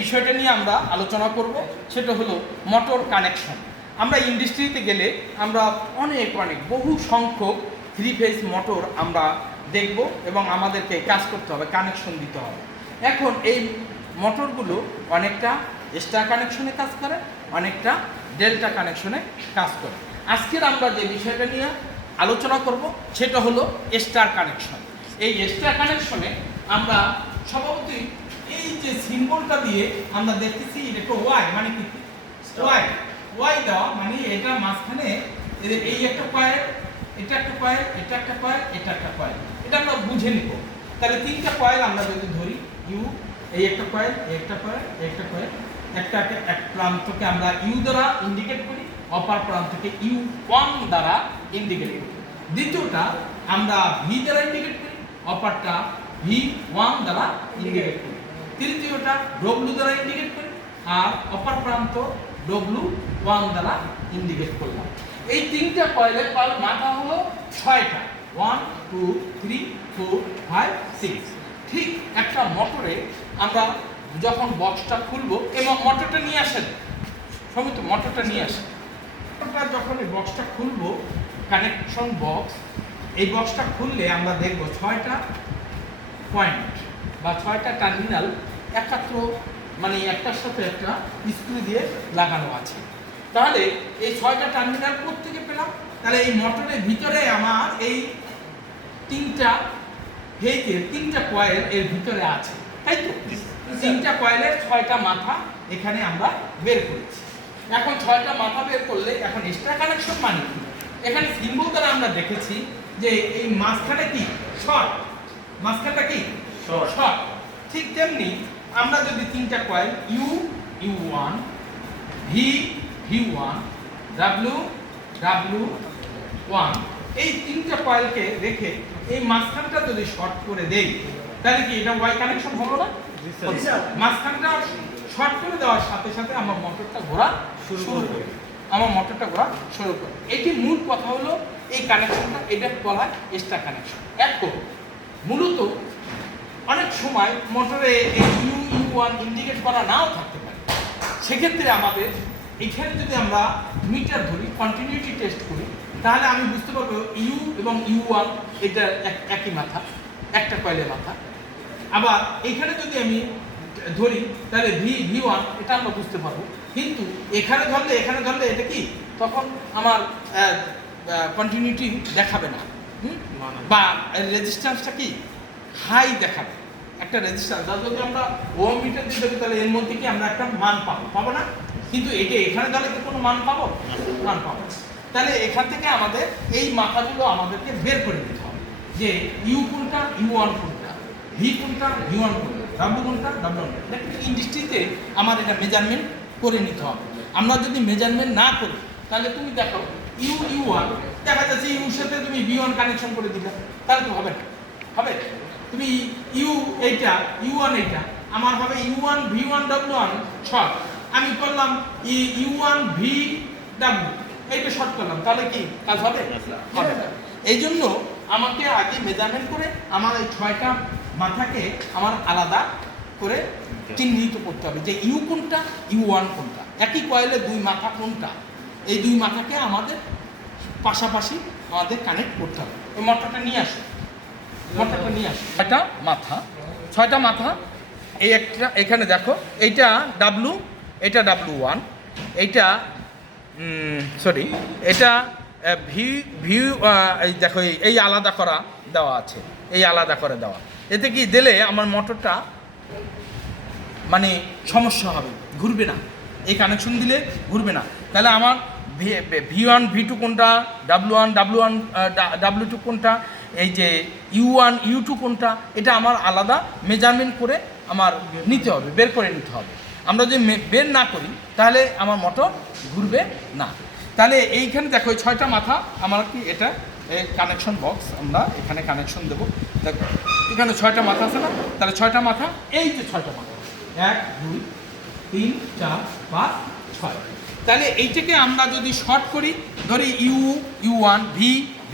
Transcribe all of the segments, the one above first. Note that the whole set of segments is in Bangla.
বিষয়টা নিয়ে আমরা আলোচনা করব, সেটা হলো মোটর কানেকশন। আমরা ইন্ডাস্ট্রিতে গেলে আমরা অনেক বহু সংখ্যক 3 ফেজ মোটর আমরা দেখব এবং আমাদেরকে কাজ করতে হবে, কানেকশন দিতে হবে। এখন এই মোটরগুলো অনেকটা স্টার কানেকশনে কাজ করে, অনেকটা ডেল্টা কানেকশনে কাজ করে। আজকের আমরা যে বিষয়টা নিয়ে আলোচনা করব সেটা হলো স্টার কানেকশন। এই স্টার কানেকশনে আমরা স্বভাবতই এই যে সিম্বলটা দিয়ে আমরা দেখতেছি এটা ওয়াই, মানে কি ওয়াই ওয়াই দেওয়া, মানে এটা মাঝখানে এই একটা কয়েল, এটা একটা কয়েল, এটা একটা কয়েল, এটা একটা কয়েল, এটা আমরা বুঝে নিব। তাহলে 3টা কয়েল আমরা যদি ধরি, ইউ, এই একটা কয়েল, এই একটা কয়েল, এই একটা কয়েল, এক প্রান্তকে আমরা ইউ দ্বারা ইন্ডিকেট করি, অপর প্রান্তকে U1 দ্বারা ইন্ডিকেট করি। দ্বিতীয়টা আমরা ভি দ্বারা ইন্ডিকেট করি, অপরটা V1 দ্বারা ইন্ডিকেট করি। তৃতীয়টা W দ্বারা ইন্ডিকেট করি, আর অপর প্রান্ত W1 দ্বারা ইন্ডিকেট করলাম। এই 3টা কয়েলের মাথা হলো 6টা, 1 2 3 4 5 6। ঠিক একটা মোটরে আমরা যখন বক্সটা খুলবো এবং মোটরটা নিয়ে আসেন, সমিত মোটরটা নিয়ে আসেন, যখন এই বক্সটা খুলবো, কানেকশন বক্স, এই বক্সটা খুললে আমরা দেখব 6টা পয়েন্ট বা 6টা টার্মিনাল একাত্র, মানে একটার সাথে একটা স্ক্রু দিয়ে লাগানো আছে। তাহলে এই 6টা টার্মিনাল কোত্থেকে পেলাম? তাহলে এই মোটরের ভিতরে আমার এই 3টা ফেজের 3টা কয়েল এর ভিতরে আছে, তাই তো? 3টা কয়েলের 6টা মাথা এখানে আমরা বের করেছি। এখন 6টা মাথা বের করলে এখন স্টার কানেকশন মানে কি? এখানে সিম্বল দ্বারা আমরা দেখেছি যে এই মাঝখানে কি শর্ট, মাঝখানটা কি শর্ট। ঠিক তেমনি আমরা যদি 3টা কয়েল U1, V1, W1, এই 3টা কয়েলকে রেখে এই মাঝখানটা যদি শর্ট করে দেই, তাহলে কি এটা ওয়াই কানেকশন হলো না? মাঝখানটা শর্ট করে দেওয়ার সাথে সাথে আমার মোটরটা ঘোরা শুরু করে, এটি মূল কথা হলো এই কানেকশনটা, এটা বলা হয় স্টার কানেকশন। এখন মূলত অনেক সময় মোটরে এই U1 ইন্ডিকেট করা নাও থাকতে পারে। সেক্ষেত্রে আমাদের এখানে যদি আমরা মিটার ধরি, কন্টিনিউটি টেস্ট করি, তাহলে আমি বুঝতে পারবো ইউ এবং U1 এটা একই মাথা, একটা কয়েলের মাথা। আবার এখানে যদি আমি ধরি তাহলে V1 এটা আমরা বুঝতে পারবো। কিন্তু এখানে ধরলে এটা কি তখন আমার কন্টিনিউটি দেখাবে না, বা রেজিস্ট্যান্সটা কি হাই দেখাবে। একটা রেজিস্ট্যান্স যদি আমরা ওহম মিটার দিয়ে দেখি, তাহলে এর মধ্যে কি আমরা একটা মান পাবো না? কিন্তু এটা এখানে ধরলে কি কোনো মান পাবো? তাহলে এখান থেকে আমাদের এই মাথাগুলো আমাদেরকে বের করে দিতে হবে যে ইউ কোনটা, U1 কোনটা, ভি কোনটা, V1 কোনটা, W কোনটা, W1 কোনটা। ইন্ডাস্ট্রিতে আমার এটা মেজারমেন্ট করে নিতে হবে। আমরা যদি মেজারমেন্ট না করি, তাহলে তুমি দেখো U1 দেখা যাচ্ছে ইউর সাথে তুমি V1 কানেকশন করে দিলে, তাহলে তো হবে না। হবে তুমি U1 এইটা আমার হবে U1 V1 W1 শর্ট, আমি করলাম U1 VW এইটা শর্ট করলাম, তাহলে কি কাজ হবে? হবে না। এই জন্য আমাকে আগে মেজারমেন্ট করে আমার এই 6টা মাথাকে আমার আলাদা করে চিহ্নিত করতে হবে যে ইউ কোনটা, U1 কোনটা, একই কয়েলে 2 মাথা কোনটা, এই 2 মাথাকে আমাদের পাশাপাশি আমাদের কানেক্ট করতে হবে। এই মোটরটা নিয়ে আসো, 6টা মাথা, এই একটা এখানে দেখো, এইটা W, এটা W1, এইটা এটা এই দেখো এই আলাদা করা দেওয়া আছে, এই আলাদা করে দেওয়া। এতে কি দিলে আমার মোটরটা মানে সমস্যা হবে, ঘুরবে না। এই কানেকশন দিলে ঘুরবে না। তাহলে আমার V1 V2 কোনটা, W2 কোনটা, এই যে U1 U2 কোনটা, এটা আমার আলাদা মেজারমেন্ট করে আমার নিতে হবে, বের করে নিতে হবে। আমরা যদি বের না করি তাহলে আমার মোটর ঘুরবে না। তাহলে এইখানে দেখো 6টা মাথা আমার কি এটা এই কানেকশন বক্স, আমরা এখানে কানেকশন দেবো। দেখো এখানে 6টা মাথা আছে না? তাহলে 6টা মাথা, এই যে 6টা মাথা 1 2 3 4 5 6। তাহলে এইটাকে আমরা যদি শর্ট করি, ধরি U1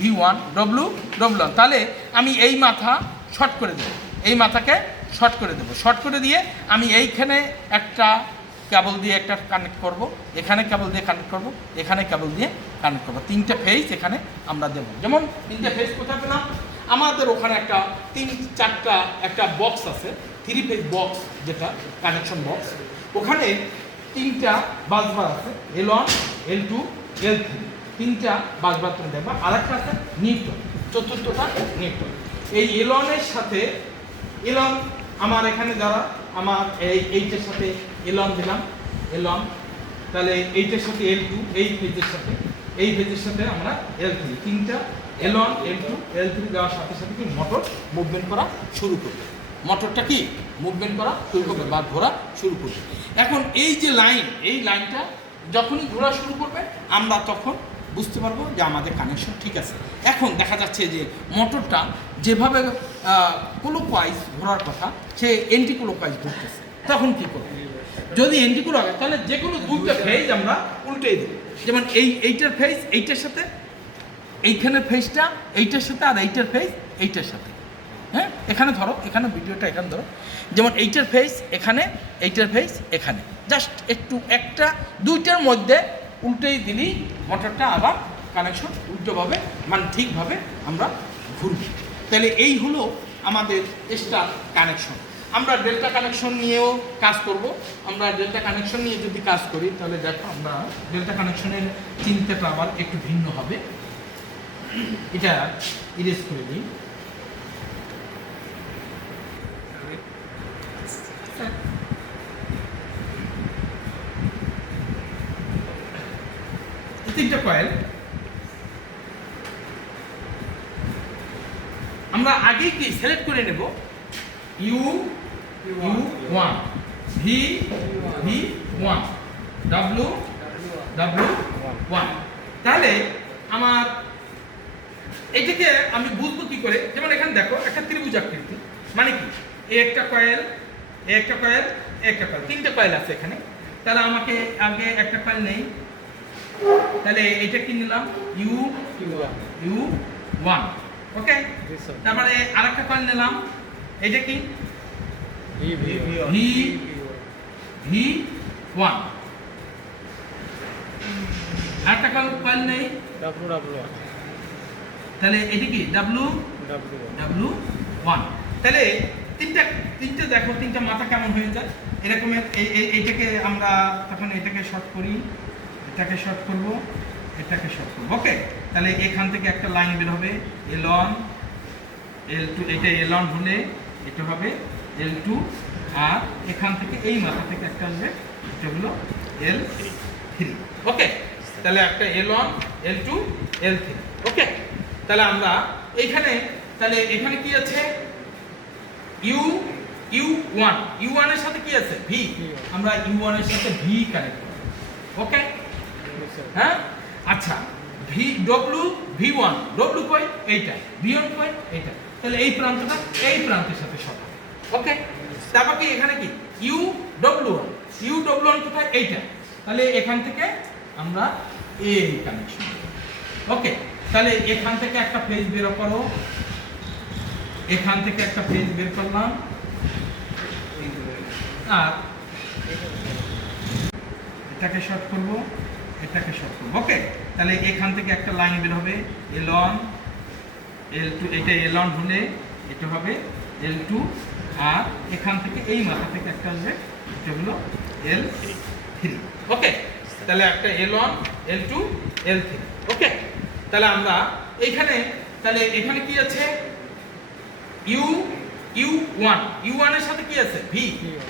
V1 W1, তাহলে আমি এই মাথা শর্ট করে দেবো, এই মাথাকে শর্ট করে দেবো। শর্ট করে দিয়ে আমি এইখানে একটা কেবল দিয়ে একটা কানেক্ট করব, এখানে কেবল দিয়ে কানেক্ট করব, এখানে কেবল দিয়ে কানেক্ট করব। 3টে ফেজ এখানে আমরা দেবো। যেমন 3টে ফেজ কোথায় পেলাম? আমাদের ওখানে একটা 3-4টা একটা বক্স আছে, 3 ফেজ বক্স, যেটা কানেকশন বক্স। ওখানে 3টা বাসবার আছে, L1, L2, L3, 3টা বাসবার তুমি দেখবা। আরেকটা আছে নিউট্রাল, চতুর্থটা নিউট্রাল। এই L1 এর সাথে L1 আমার এখানে যারা আমার এইটার সাথে L1 দিলাম, L1, তাহলে এইটার সাথে L2, এই ফেজের সাথে আমরা L3, 3টা L1, L2, L3 দেওয়ার সাথে সাথে কি মোটর মুভমেন্ট করা শুরু করবে। মোটরটা কি মুভমেন্ট করা শুরু করবে বা ঘোরা শুরু করবে। এখন এই যে লাইন, এই লাইনটা যখনই ঘোরা শুরু করবে আমরা তখন বুঝতে পারবো যে আমাদের কানেকশন ঠিক আছে। এখন দেখা যাচ্ছে যে মোটরটা যেভাবে ক্লকওয়াইজ ঘোরার কথা সে এন্টি ক্লকওয়াইজ ঘুরতেছে, তখন কী করবে? যদি এন্টি ক্লকওয়াইজ, তাহলে যে কোনো 2টা ফেজ আমরা উল্টেই দেবো। যেমন এইটার ফেজ এইটার সাথে, এইখানের ফেজটা এইটার সাথে, আর এইটার ফেজ এইটার সাথে। হ্যাঁ, এখানে ধরো, এখানে ভিডিওটা এখানে ধরো, যেমন এইটার ফেজ এখানে, এইটার ফেজ এখানে, জাস্ট একটু একটা 2টার মধ্যে উল্টেই দিলেই মোটরটা আবার কানেকশন উল্টোভাবে মানে ঠিকভাবে আমরা ঘুরবি। তাহলে এই হলো আমাদের স্টার কানেকশন। আমরা ডেল্টা কানেকশন নিয়েও কাজ করব। আমরা ডেল্টা কানেকশন নিয়ে যদি কাজ করি তাহলে দেখো আমরা ডেল্টা কানেকশনের চিন্তাটা আবার একটু ভিন্ন হবে। এটা ইরেজ করে দিই। তিনটা কয়েল আমরা আগেই কি সিলেক্ট করে নেব, U1, V1, W1। তাহলে আমার এটাকে আমি বুঝবো কি করে? যেমন এখানে দেখো একটা ত্রিভুজ আকৃতি, মানে কি এই একটা কয়েল, এই একটা কয়েল, একটা কয়েল, 3টে কয়েল আছে এখানে। তাহলে আমাকে আগে একটা কয়েল নেই, তাহলে এটা কি নিলাম U1, ওকে। তারপরে আরেকটা কয়েল নিলাম, এটা কি V1। আরেকটা কয়েল নেই, তাহলে এটা কি W1। তাহলে তিনটে দেখো, 3টা মাথা কেমন হয়ে যায় এরকম। এইটাকে আমরা তখন এটাকে শর্ট করি, এটাকে শর্ট করব, এটাকে শর্ট করব, ওকে। তাহলে এখান থেকে একটা লাইন বের হবে L1, L2, এটা L1 হলে এটা হবে L2, আর এখান থেকে এই মাথা থেকে একটা আসবে, এটা হলো L3, ওকে। তাহলে একটা L1, L2, L3, ওকে। তাহলে আমরা এইখানে, তাহলে এখানে কি আছে U1 এর সাথে কি আছে V, আমরা U1 এর সাথে V কানেক্ট করব, ওকে। হ্যাঁ, আচ্ছা, V1 W কই এইটা, V1 কই এইটা, তাহলে এই প্রান্তটা এই প্রান্তের সাথে সমান, ওকে। তারপর কি এখানে কি U1 কোথায় এইটা, তাহলে এখান থেকে আমরা এই কানেকশন, ওকে। তাহলে এখান থেকে একটা ফেজ বের করো, এখান থেকে একটা ফেজ বের করলাম, আর এটাকে শর্ট করব, এটাকে শর্ট করব, ওকে। তাহলে এখান থেকে একটা লাইন বের হবে L1, L2, এটা L1 হলে এটা হবে L2, আর এখান থেকে এই মাথা থেকে একটা আসবে, এটা হলো L3, ওকে। তাহলে একটা L1, L2, L3, ওকে। তাহলে আমরা এইখানে, তাহলে এখানে কি আছে U1 এর সাথে কি আছে V,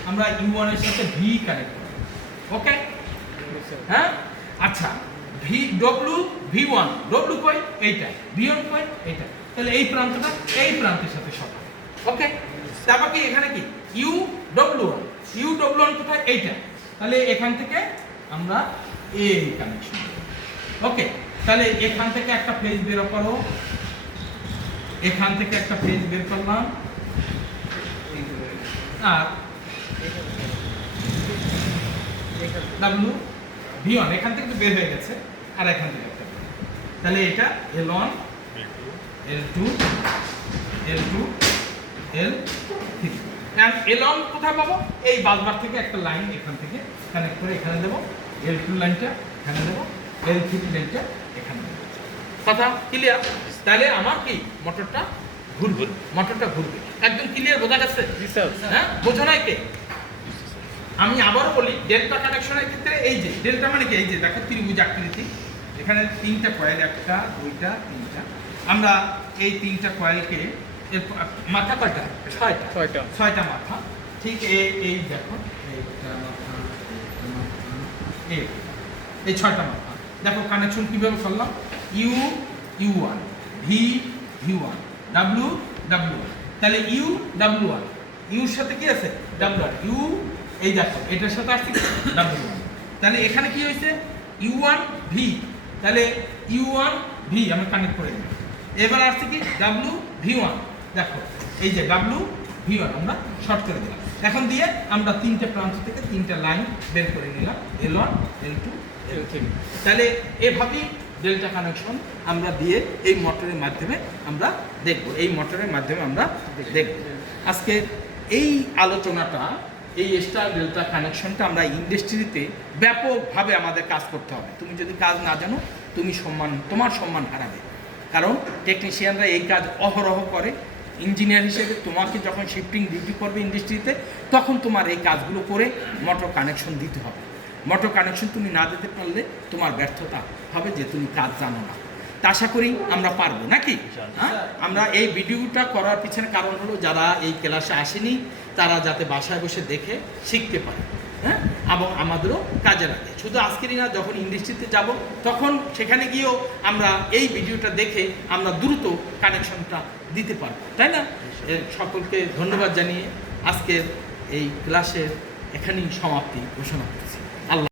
আমরা U1 এর সাথে V কানেক্ট করব, ওকে। হ্যাঁ, আচ্ছা, V1 কই এইটা, V1 কই এইটা, তাহলে এই প্রান্তটা এই প্রান্তের সাথে সমান, ওকে। তারপর কি এখানে কি U1 কোথায় এইটা, তাহলে এখান থেকে আমরা এই কানেকশন, ওকে। তাহলে এখান থেকে একটা ফেজ বের করো, এখান থেকে একটা ফেজ বের করলাম, আর V1 এখান থেকে বের হয়ে গেছে, আর এখান থেকে একটা, তাহলে এটা L1, L2, L3 and L1 কোথায় পাবো? এই বাসবার থেকে একটা লাইন এখান থেকে কানেক্ট করে এখানে দেবো, L2 লাইনটা এখানে দেবো, L3 লাইনটা এখানে দেবো। কথা ক্লিয়ার? তাহলে আমার কি মোটরটা ঘুরবে, মোটরটা ঘুরবে। একদম ক্লিয়ার, বোঝা গেছে? হ্যাঁ, বোঝা নাই কে? আমি আবারও বলি, ডেল্টা কানেকশনের ক্ষেত্রে এই যে ডেল্টা মানে কি, এই যে দেখো ত্রিভুজ আকৃতি, এখানে 3টা কয়েল, 1টা 2টা 3টা, আমরা এই 3টা কয়েলকে মাথা কয়টা? 6টা মাথা, ঠিক এই দেখো এইটা মাথা, এই 6টা মাথা দেখো কানেকশন কিভাবে করলাম। U1, V1, W1, তাহলে U W1, ইউর সাথে কি আছে? W1, U এই দেখো এটার সাথে আসছে W1, তাহলে এখানে কি হয়েছে? U1V, তাহলে U1V আমরা কানেক্ট করে দিলাম। এবার আসছে কি WV1, দেখো এই যে WV1 আমরা শর্ট করে দিলাম। এখন দিয়ে আমরা 3টে প্রান্ত থেকে 3টা লাইন বের করে নিলাম, L1, L2, L3। তাহলে এভাবেই ডেল্টা কানেকশন আমরা দিয়ে এই মোটরের মাধ্যমে আমরা দেখব, এই মোটরের মাধ্যমে আমরা দেখব। আজকে এই আলোচনাটা, এই স্টার ডেল্টা কানেকশনটা আমরা ইন্ডাস্ট্রিতে ব্যাপকভাবে আমাদের কাজ করতে হবে। তুমি যদি কাজ না জানো, তুমি তোমার সম্মান হারাবে। কারণ টেকনিশিয়ানরা এই কাজ অহরহ করে। ইঞ্জিনিয়ার হিসেবে তোমাকে যখন শিফটিং ডিউটি করবে ইন্ডাস্ট্রিতে, তখন তোমার এই কাজগুলো করে মোটর কানেকশন দিতে হবে। মোটর কানেকশন তুমি না দিতে পারলে তোমার ব্যর্থতা হবে যে তুমি কাজ জানো না। তা আশা করি আমরা পারবো, নাকি? হ্যাঁ, আমরা এই ভিডিওটা করার পিছনে কারণ হলো যারা এই ক্লাসে আসেনি তারা যাতে বাসায় বসে দেখে শিখতে পারে, হ্যাঁ, এবং আমাদেরও কাজে লাগে। শুধু আজকেরই না, যখন ইন্ডাস্ট্রিতে যাব তখন সেখানে গিয়েও আমরা এই ভিডিওটা দেখে আমরা দ্রুত কানেকশনটা দিতে পারবো, তাই না? সকলকে ধন্যবাদ জানিয়ে আজকের এই ক্লাসের এখানেই সমাপ্তি ঘোষণা করছি।